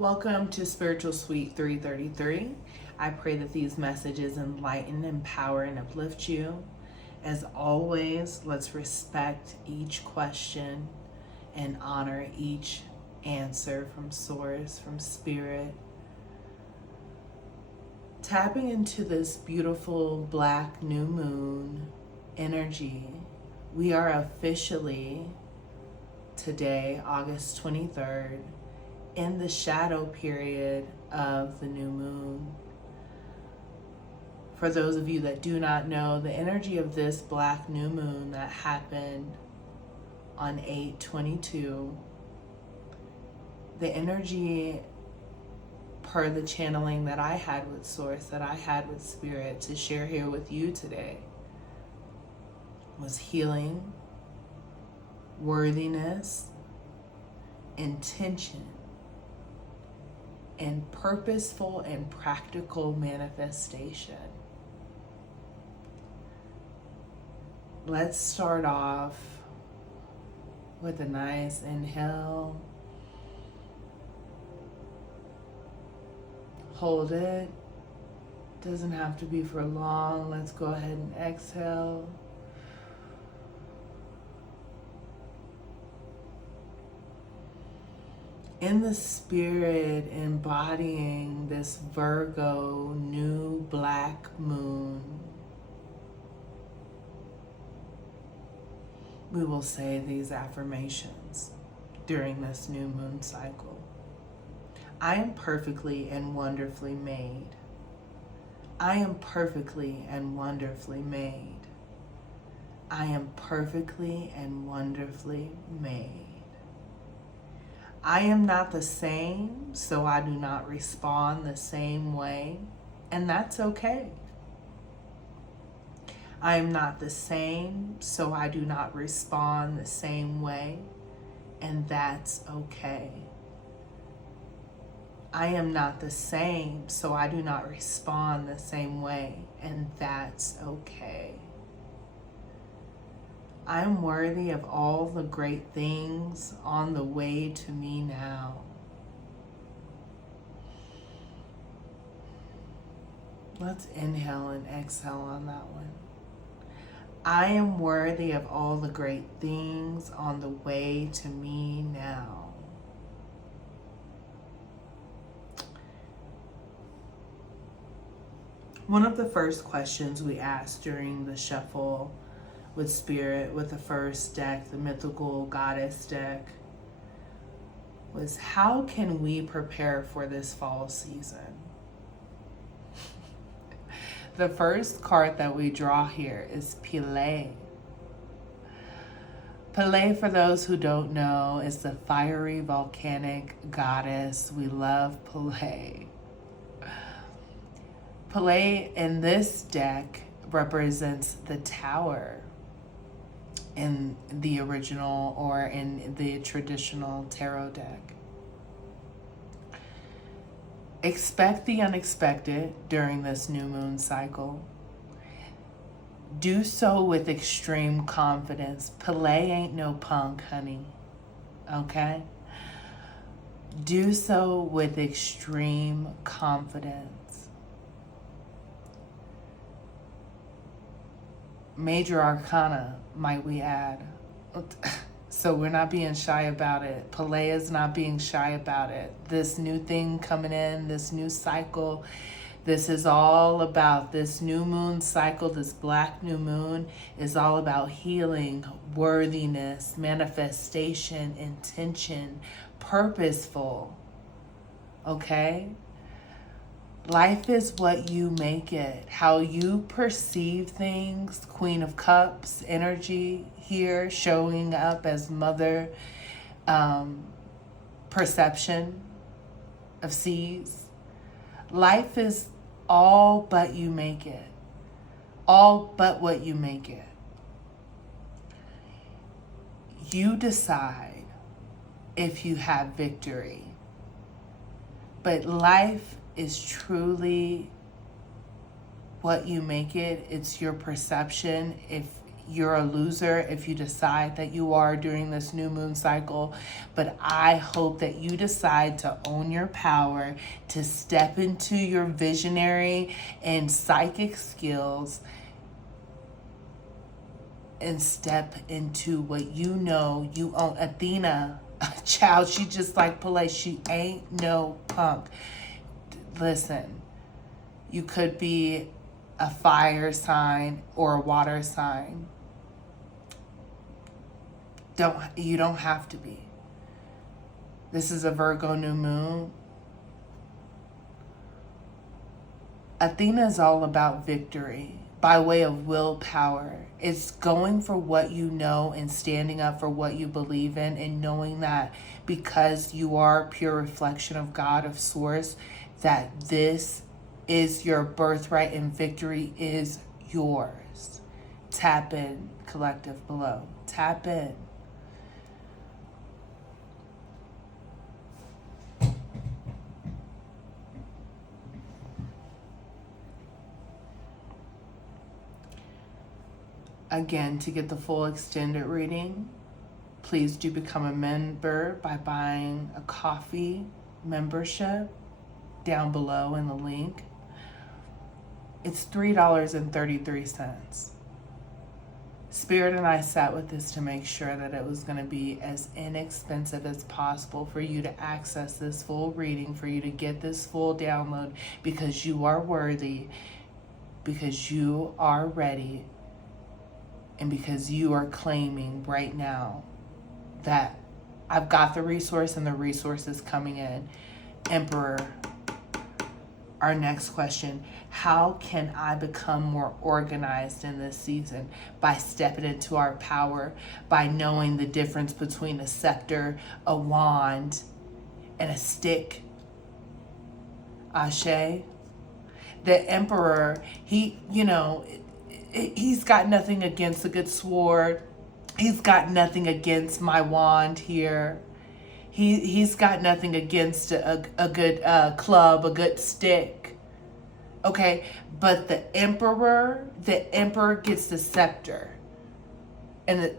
Welcome to Spiritual Suite 333. I pray that these messages enlighten, empower, and uplift you. As always, let's respect each question and honor each answer from Source, from Spirit. Tapping into this beautiful black new moon energy, we are officially today, August 23rd, in the shadow period of the new moon. For those of you that do not know, the energy of this black new moon that happened on 8/22, the energy per the channeling that I had with Source, that I had with Spirit to share here with you today, was healing, worthiness, intention, and purposeful and practical manifestation. Let's start off with a nice inhale. Hold it. Doesn't have to be for long. Let's go ahead and exhale. In the spirit embodying this Virgo new black moon, we will say these affirmations during this new moon cycle. I am perfectly and wonderfully made. I am perfectly and wonderfully made. I am perfectly and wonderfully made. I am not the same, so I do not respond the same way, and that's okay. I am not the same, so I do not respond the same way, and that's okay. I am not the same, so I do not respond the same way, and that's okay. I am worthy of all the great things on the way to me now. Let's inhale and exhale on that one. I am worthy of all the great things on the way to me now. One of the first questions we asked during the shuffle with Spirit, with the first deck, the mythical goddess deck, was how can we prepare for this fall season? The first card that we draw here is Pele. Pele, for those who don't know, is the fiery volcanic goddess. We love Pele. Pele in this deck represents the tower in the original or in the traditional tarot deck. Expect the unexpected during this new moon cycle. Do so with extreme confidence. Pele ain't no punk, honey. Okay? Do so with extreme confidence. Major arcana, might we add. So we're not being shy about it. Pele is not being shy about it. This new thing coming in, this new cycle, this is all about this new moon cycle. This black new moon is all about healing, worthiness, manifestation, intention, purposeful. Okay? Life is what you make it. How you perceive things. Queen of Cups energy here showing up as mother perception of seas. Life is all but you make it. All but what you make it. You decide if you have victory. But life is truly what you make it. It's your perception. If you're a loser if you decide that you are during this new moon cycle. But I hope that you decide to own your power, to step into your visionary and psychic skills, and step into what you know you own. Athena, child, she just like Pele. She ain't no punk. Listen, you could be a fire sign or a water sign. You don't have to be. This is a Virgo new moon. Athena is all about victory by way of willpower. It's going for what you know and standing up for what you believe in, and knowing that because you are a pure reflection of God, of Source, that this is your birthright and victory is yours. Tap in, collective below. Tap in. Again, to get the full extended reading, please do become a member by buying a coffee membership down below in the link. It's $3.33. Spirit and I sat with this to make sure that it was going to be as inexpensive as possible for you to access this full reading, for you to get this full download, because you are worthy, because you are ready, and because you are claiming right now that I've got the resource and the resource is coming in. Emperor, our next question: how can I become more organized in this season? By stepping into our power, by knowing the difference between a scepter, a wand, and a stick. Ashe. The Emperor, he's got nothing against a good sword. He's got nothing against my wand here. He's got nothing against a good club, a good stick. Okay, but the emperor gets the scepter. And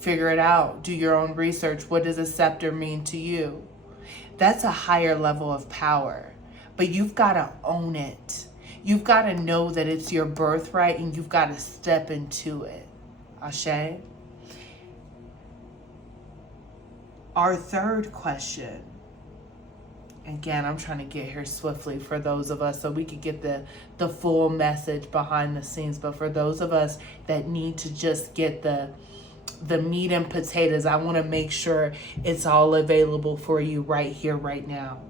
figure it out. Do your own research. What does a scepter mean to you? That's a higher level of power. But you've got to own it. You've got to know that it's your birthright, and you've got to step into it. Ashe? Our third question. Again, I'm trying to get here swiftly for those of us so we could get the full message behind the scenes. But for those of us that need to just get the meat and potatoes, I want to make sure it's all available for you right here, right now.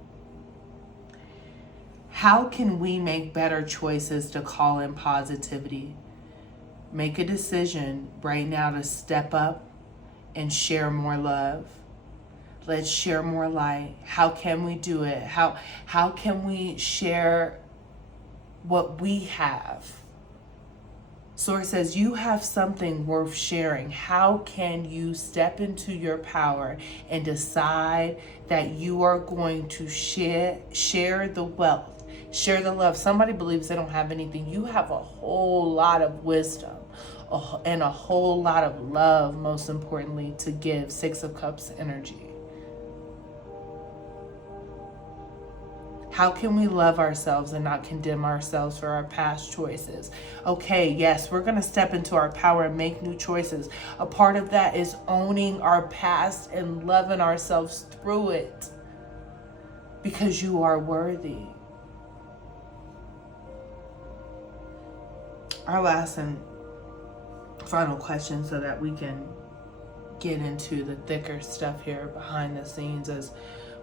How can we make better choices to call in positivity? Make a decision right now to step up and share more love. Let's share more light. How can we do it? How can we share what we have? Source says you have something worth sharing. How can you step into your power and decide that you are going to share the wealth, share the love? Somebody believes they don't have anything. You have a whole lot of wisdom and a whole lot of love, most importantly, to give. Six of Cups energy. How can we love ourselves and not condemn ourselves for our past choices? Okay, yes, we're going to step into our power and make new choices. A part of that is owning our past and loving ourselves through it, because you are worthy. Our last and final question, so that we can get into the thicker stuff here behind the scenes, as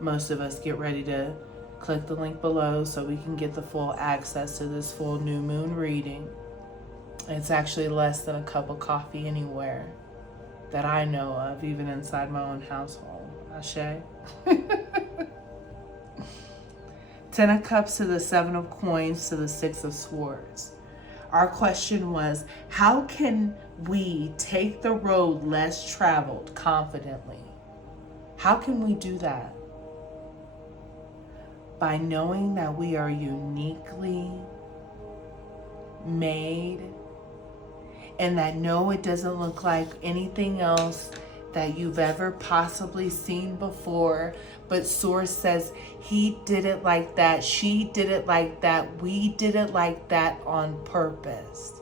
most of us get ready to click the link below so we can get the full access to this full new moon reading. It's actually less than a cup of coffee anywhere that I know of, even inside my own household. Ashe. 10 of Cups to the 7 of Coins to the 6 of Swords. Our question was, how can we take the road less traveled confidently? How can we do that? By knowing that we are uniquely made And that no, it doesn't look like anything else that you've ever possibly seen before. But Source says he did it like that, she did it like that, we did it like that on purpose.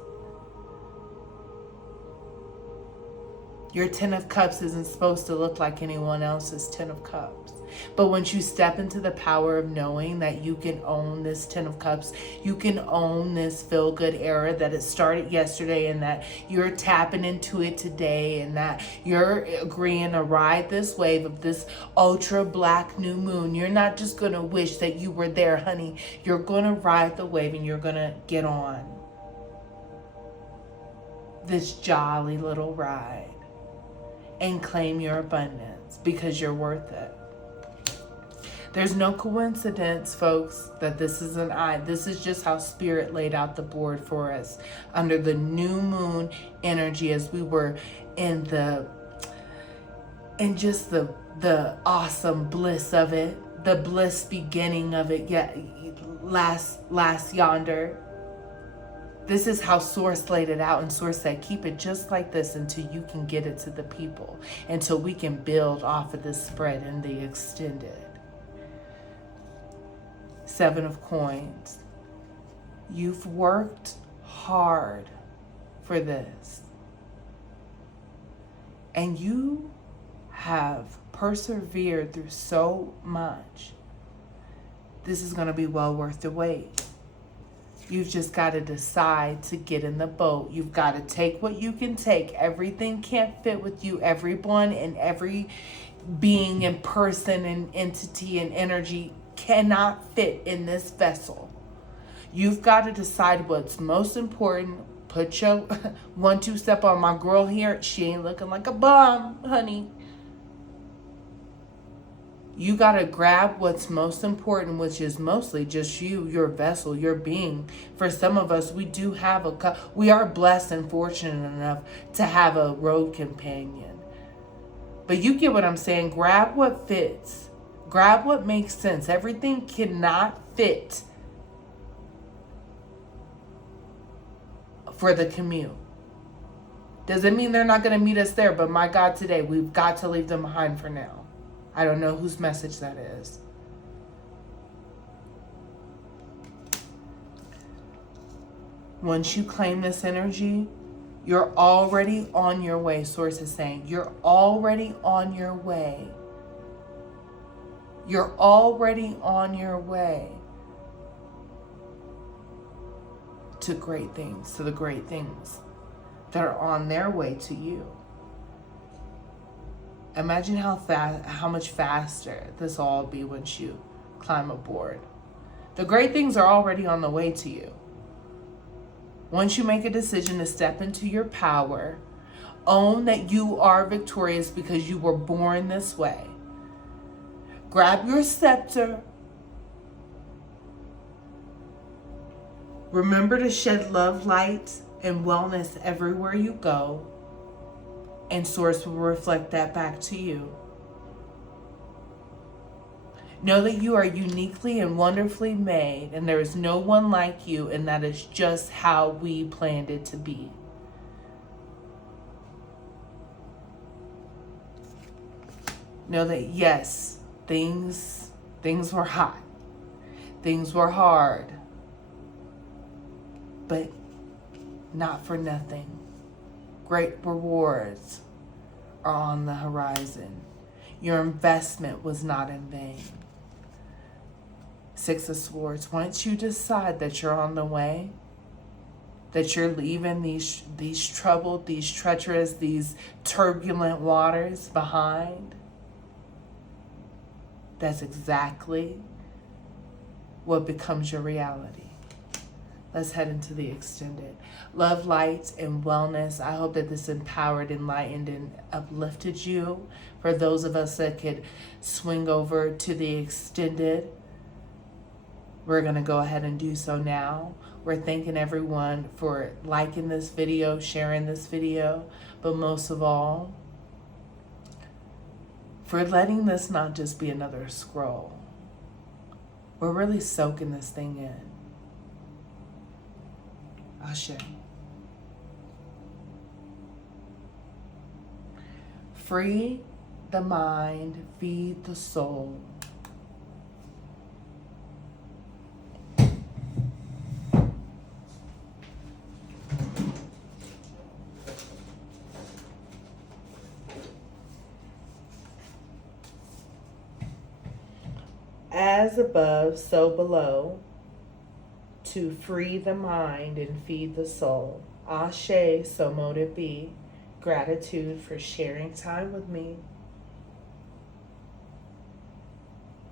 Your 10 of Cups isn't supposed to look like anyone else's 10 of Cups. But once you step into the power of knowing that you can own this 10 of Cups, you can own this feel-good era, that it started yesterday and that you're tapping into it today, and that you're agreeing to ride this wave of this ultra black new moon. You're not just going to wish that you were there, honey. You're going to ride the wave and you're going to get on this jolly little ride and claim your abundance, because you're worth it. There's no coincidence, folks, that this is this is just how Spirit laid out the board for us under the new moon energy, as we were in just the awesome bliss of it, the bliss beginning of it, last yonder. This is how Source laid it out, and Source said, keep it just like this until you can get it to the people, until we can build off of this spread in the extended. 7 of Coins. You've worked hard for this, and you have persevered through so much. This is going to be well worth the wait. You've just got to decide to get in the boat. You've got to take what you can take. Everything can't fit with you. Everyone and every being and person and entity and energy cannot fit in this vessel. You've got to decide what's most important. Put your 1-2 step on my girl here. She ain't looking like a bum, honey. You got to grab what's most important, which is mostly just you, your vessel, your being. For some of us, we do have we are blessed and fortunate enough to have a road companion. But you get what I'm saying. Grab what fits. Grab what makes sense. Everything cannot fit for the commute. Doesn't mean they're not going to meet us there, but my God, today, we've got to leave them behind for now. I don't know whose message that is. Once you claim this energy, you're already on your way, Source is saying. You're already on your way. You're already on your way to great things, to the great things that are on their way to you. Imagine how much faster this will all be once you climb aboard. The great things are already on the way to you. Once you make a decision to step into your power, own that you are victorious because you were born this way. Grab your scepter. Remember to shed love, light, and wellness everywhere you go. And Source will reflect that back to you. Know that you are uniquely and wonderfully made, and there is no one like you, and that is just how we planned it to be. Know that yes, things were hot. Things were hard. But not for nothing. Great rewards are on the horizon. Your investment was not in vain. 6 of Swords. Once you decide that you're on the way, that you're leaving these troubled, these treacherous, these turbulent waters behind, that's exactly what becomes your reality. Let's head into the extended. Love, light, and wellness. I hope that this empowered, enlightened, and uplifted you. For those of us that could swing over to the extended, we're going to go ahead and do so now. We're thanking everyone for liking this video, sharing this video, but most of all, for letting this not just be another scroll. We're really soaking this thing in. Ashe. Free the mind, feed the soul. As above, so below, to free the mind and feed the soul. Ashe, so mote it be. Gratitude for sharing time with me.